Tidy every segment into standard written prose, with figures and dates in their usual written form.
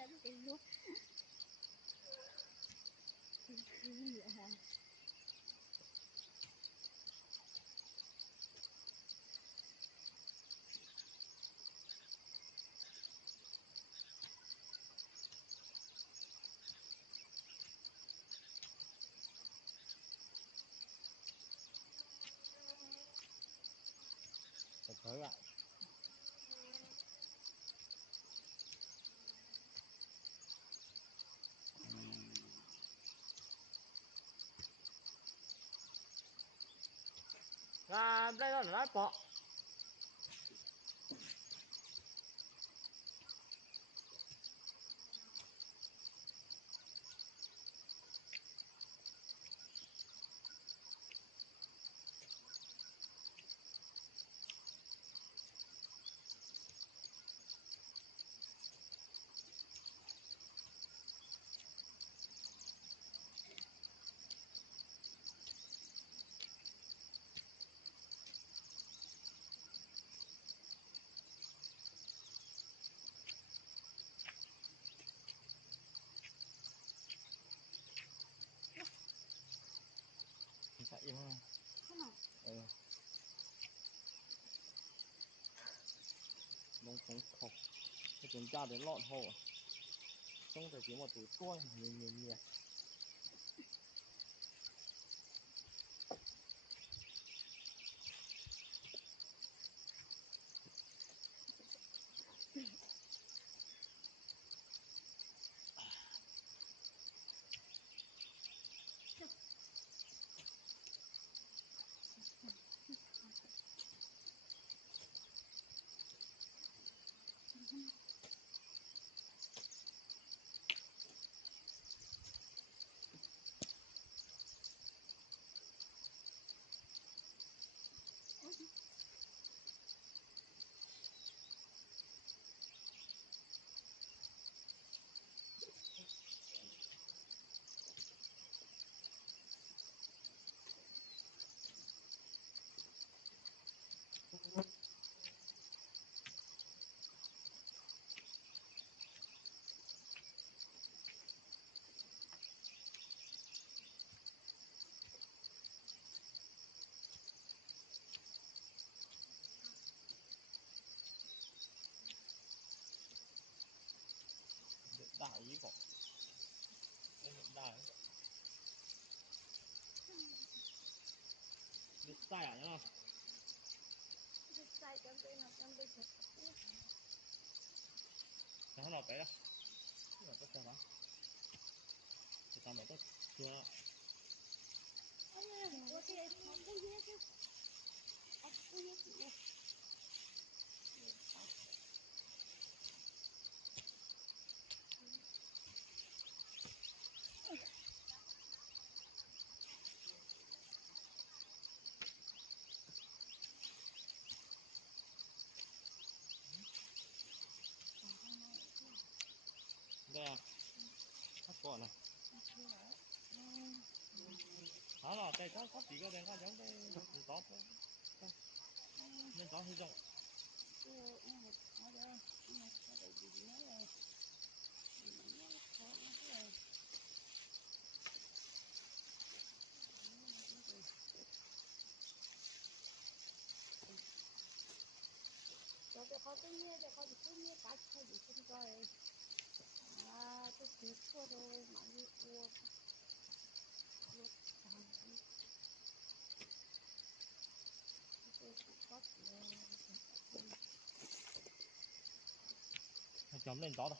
chân cái luôn. Tới ạ. Đây là lá bọ. Chạy im không? Ừ. Đông không khóc. Cái chúng ta đến lọt hồ. Không thể chỉ một túi côi nhiều. Đại ý cậu. Đại. Biết sai à nhá. Biết sai trong đây thật. Nó nào cái đó. Nó có sao đó. Thì tao mới tốt chưa đó. Ôi cái em không có gì hết. Anh có gì hết. Đây à. Hắt cọn này. Đó là đây có tí cái đèn có giống cái tốt đấy. Nên có hy vọng. Cho tôi có cái nhé, cho có cái nhé cá cho gì không coi. À, tôi chỉ có rồi mà đi cua. Cua thằng đi. Tôi chỉ có Nó chấm lên tốt rồi.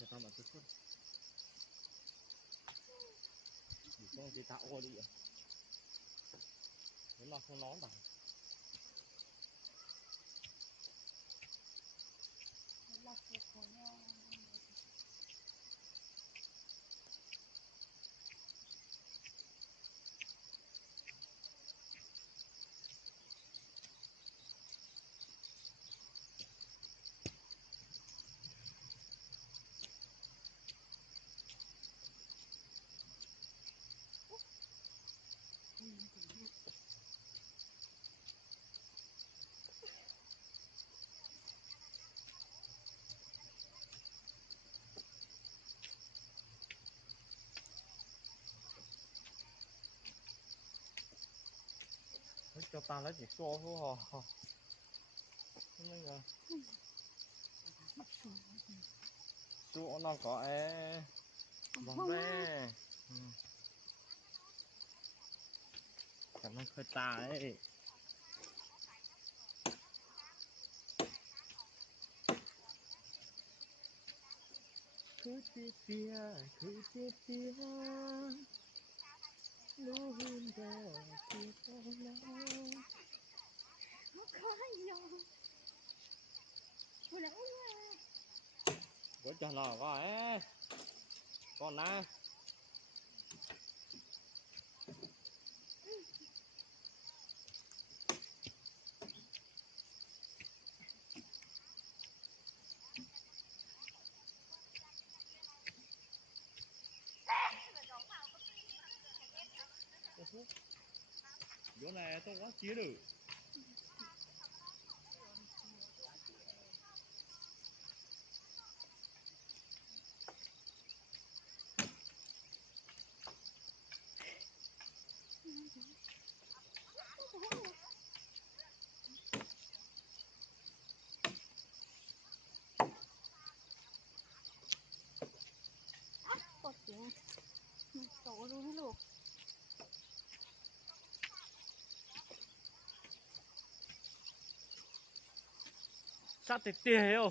Để tao mà chút chút. Chỉ có cái tạo qua đi vậy. Nếu mà không nón vào. lắc của nhau. cho ta lấy chỉ xô thôi hả? Nên là xô nó có vòng ve. Cảm ơn khơi ta ấy. Cứ tiếp phía lũ hôn ra kia con nó. Nó có nhiều. Vừa nãy Có cho nó có ấy. Con nè. Chỗ này tôi quá chia được. có tiếng tổ luôn luôn. Sát tịt tìa hiểu.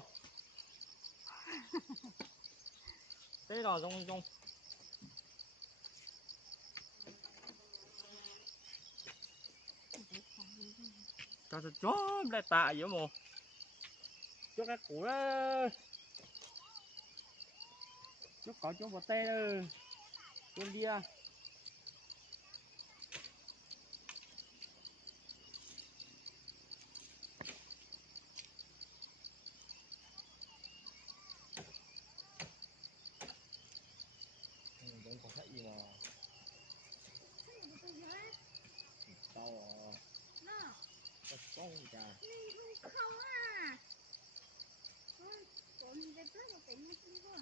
Thế là trong cho tôi chóm lại tạ giữa mồ. Cho cái củ đó. Cho có chỗ bò tê đó. Con đi à. Vẫn còn thấy gì mà. Tao Nó có con gì cả. không à. Còn gì đây có tính nó không có.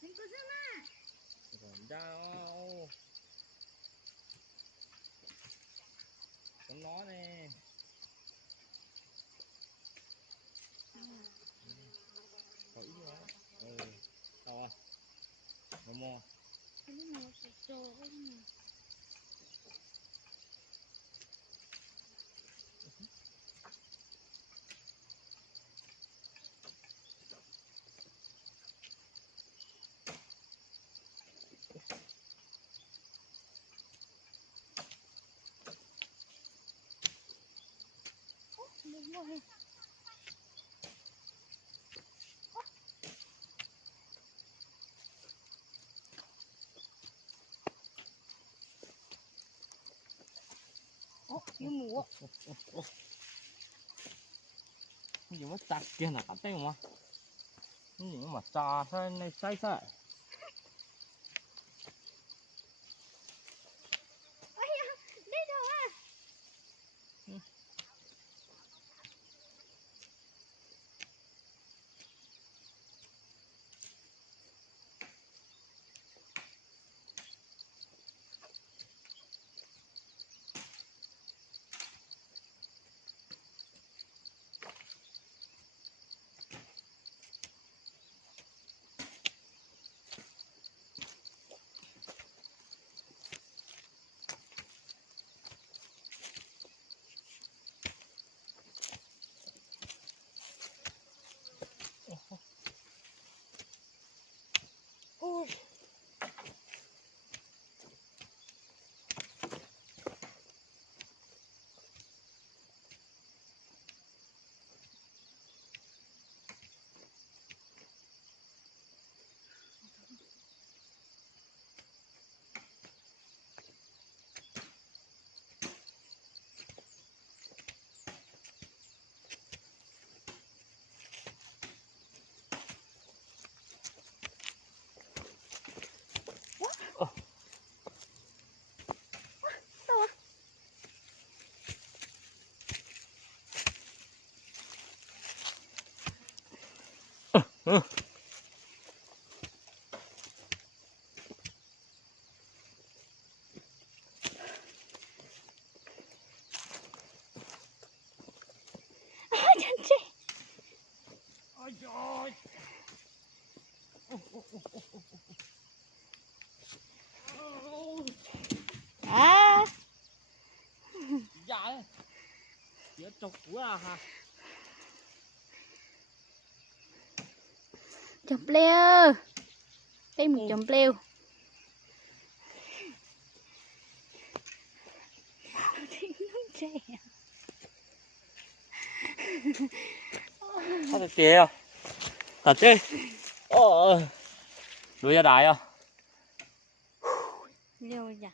Đừng có xem à. Còn dao. Con nó nè. Có ít quá. Tao à. Nó mò. Cái nó sẽ trôi nè. Đúng rồi. Như mùa. Cái gì mà chặt kia là cắt tay mà. Cái gì mà trà sao này say sao. Ôi da, đây đâu à. Ừ. Ôi trời. À, Dạ. Chết trục quá ha. chụp leo. Đây một chụp leo. Có được kìa không? Thật chứ. Đuổi ra đại không? Leo dạ.